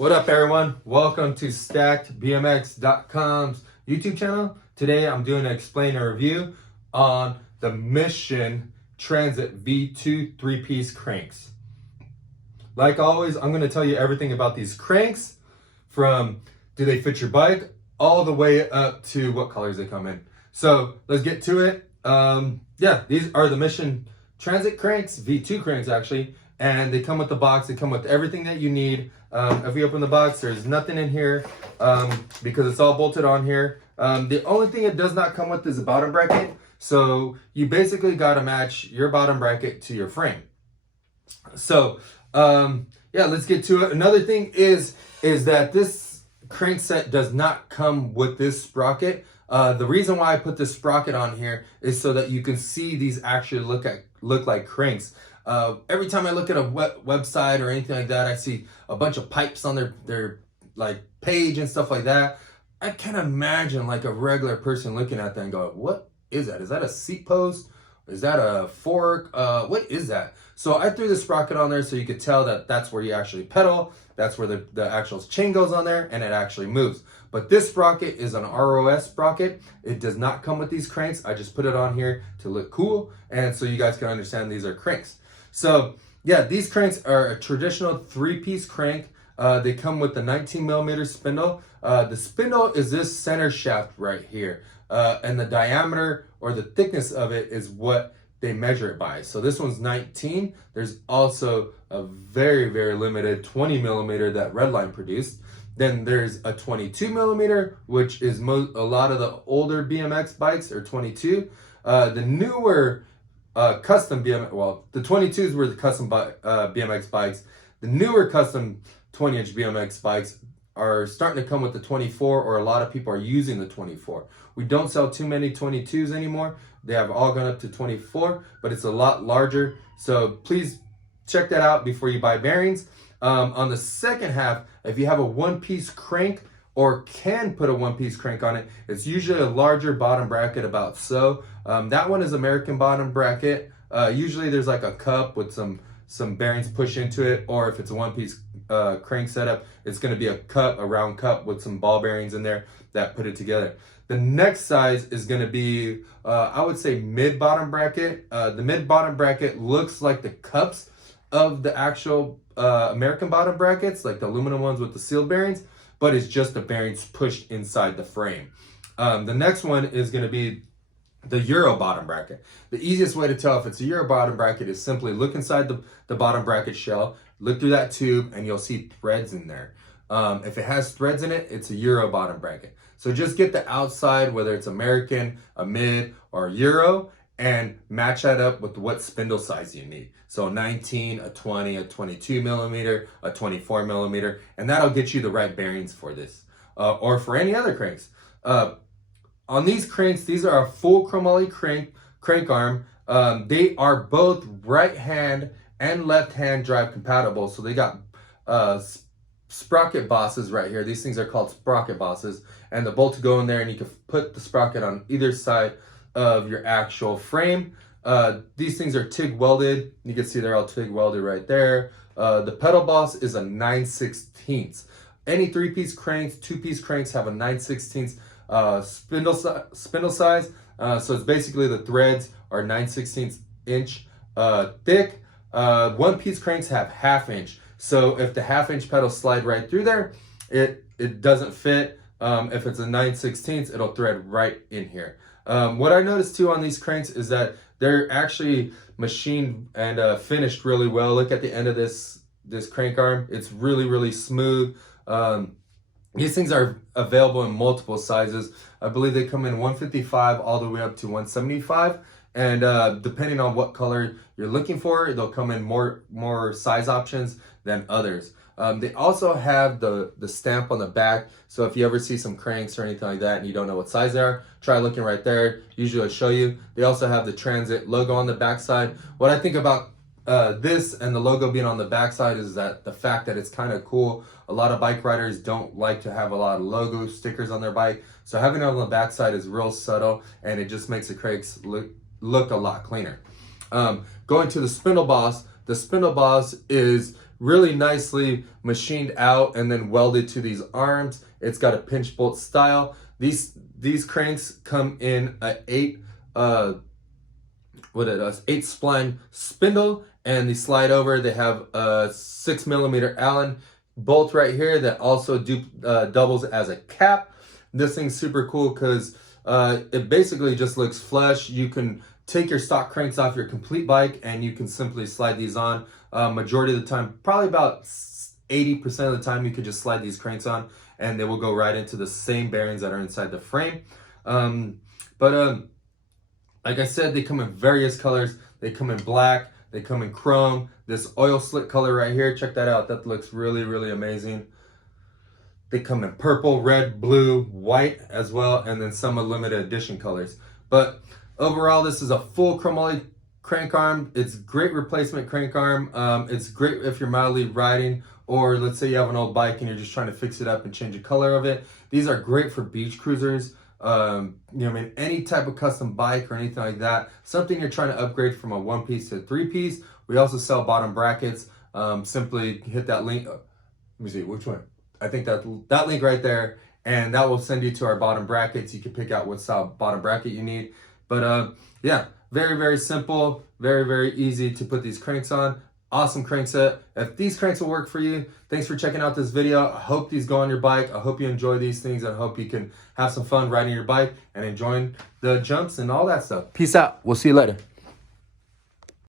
What up, everyone? Welcome to StackedBMX.com's YouTube channel. Today I'm doing an explain and review on the Mission Transit V2 3-piece cranks. Like always, I'm going to tell you everything about these cranks, from do they fit your bike all the way up to what colors they come in. So let's get to it. Yeah, these are the Mission Transit cranks, V2 cranks actually, and they come with the box. They come with everything that you need. If we open the box, there's nothing in here because it's all bolted on here. The only thing it does not come with is a bottom bracket. So you basically got to match your bottom bracket to your frame. So yeah, let's get to it. Another thing is that this crank set does not come with this sprocket. The reason why I put this sprocket on here is so that you can see these actually look like cranks. Every time I look at a website or anything like that, I see a bunch of pipes on their like page and stuff like that. I can't imagine like a regular person looking at that and going, what is that? Is that a seat post? Is that a fork? What is that? So I threw the sprocket on there so you could tell that that's where you actually pedal. That's where the actual chain goes on there and it actually moves. But this sprocket is an ROS sprocket. It does not come with these cranks. I just put it on here to look cool and so you guys can understand these are cranks. So yeah, these cranks are a traditional 3-piece crank. They come with the 19mm spindle. The spindle is this center shaft right here. And the diameter or the thickness of it is what they measure it by. So this one's 19. There's also a very, very limited 20mm that Redline produced. Then there's a 22mm, which is a lot of the older BMX bikes are 22. The newer custom BMX, well, the 22s were the custom BMX bikes. The newer custom 20-inch BMX bikes are starting to come with the 24, or a lot of people are using the 24. We don't sell too many 22s anymore. They have all gone up to 24, but it's a lot larger. So please check that out before you buy bearings. On the second half, if you have a 1-piece crank or can put a 1-piece crank on it, it's usually a larger bottom bracket, about so. That one is American bottom bracket. Usually there's like a cup with some bearings pushed into it, or if it's a 1-piece crank setup, it's going to be a round cup with some ball bearings in there that put it together. The next size is going to be, I would say, mid-bottom bracket. The mid-bottom bracket looks like the cups of the actual American bottom brackets, like the aluminum ones with the sealed bearings, but it's just the bearings pushed inside the frame. The next one is going to be the Euro bottom bracket. The easiest way to tell if it's a Euro bottom bracket is simply look inside the bottom bracket shell, look through that tube, and you'll see threads in there. If it has threads in it, it's a Euro bottom bracket. So just get the outside, whether it's American, a mid, or a Euro, and match that up with what spindle size you need. So 19, a 20, a 22mm, a 24mm, and that'll get you the right bearings for this, or for any other cranks. On these cranks, these are a full chromoly crank arm. They are both right hand and left hand drive compatible. So they got sprocket bosses right here. These things are called sprocket bosses, and the bolts go in there and you can put the sprocket on either side of your actual frame. These things are TIG welded. You can see they're all TIG welded right there. The pedal boss is a 9/16. Any 3-piece cranks, 2-piece cranks have a 9/16 spindle size. So it's basically the threads are 9/16 inch thick. 1-piece cranks have 1/2 inch. So if the 1/2 inch pedals slide right through there, it doesn't fit. If it's a 9/16, it'll thread right in here. What I noticed too on these cranks is that they're actually machined and finished really well. Look at the end of this crank arm. It's really, really smooth. These things are available in multiple sizes. I believe they come in 155 all the way up to 175. And depending on what color you're looking for, they'll come in more size options than others. They also have the stamp on the back. So if you ever see some cranks or anything like that and you don't know what size they are, try looking right there. Usually it'll show you. They also have the Transit logo on the back side. What I think about this and the logo being on the back side is that the fact that it's kind of cool. A lot of bike riders don't like to have a lot of logo stickers on their bike. So having it on the back side is real subtle and it just makes the cranks look a lot cleaner. Going to the spindle boss is really nicely machined out and then welded to these arms. It's got a pinch bolt style. These cranks come in a 8 spline spindle, and they slide over. They have a 6mm Allen bolt right here that also doubles as a cap. This thing's super cool because it basically just looks flush. You can take your stock cranks off your complete bike and you can simply slide these on. Majority of the time, probably about 80% of the time, you could just slide these cranks on and they will go right into the same bearings that are inside the frame. Like I said, they come in various colors. They come in black, they come in chrome. This oil slick color right here, check that out. That looks really, really amazing. They come in purple, red, blue, white as well, and then some limited edition colors. But overall, this is a full chromoly crank arm. It's great replacement crank arm. It's great if you're mildly riding, or let's say you have an old bike and you're just trying to fix it up and change the color of it. These are great for beach cruisers. Any type of custom bike or anything like that. Something you're trying to upgrade from a 1-piece to a 3-piece. We also sell bottom brackets. Simply hit that link. Let me see, which one? I think that link right there, and that will send you to our bottom brackets. You can pick out what style bottom bracket you need. But yeah, very, very simple, very, very easy to put these cranks on. Awesome crank set. If these cranks will work for you, thanks for checking out this video. I hope these go on your bike. I hope you enjoy these things. I hope you can have some fun riding your bike and enjoying the jumps and all that stuff. Peace out. We'll see you later.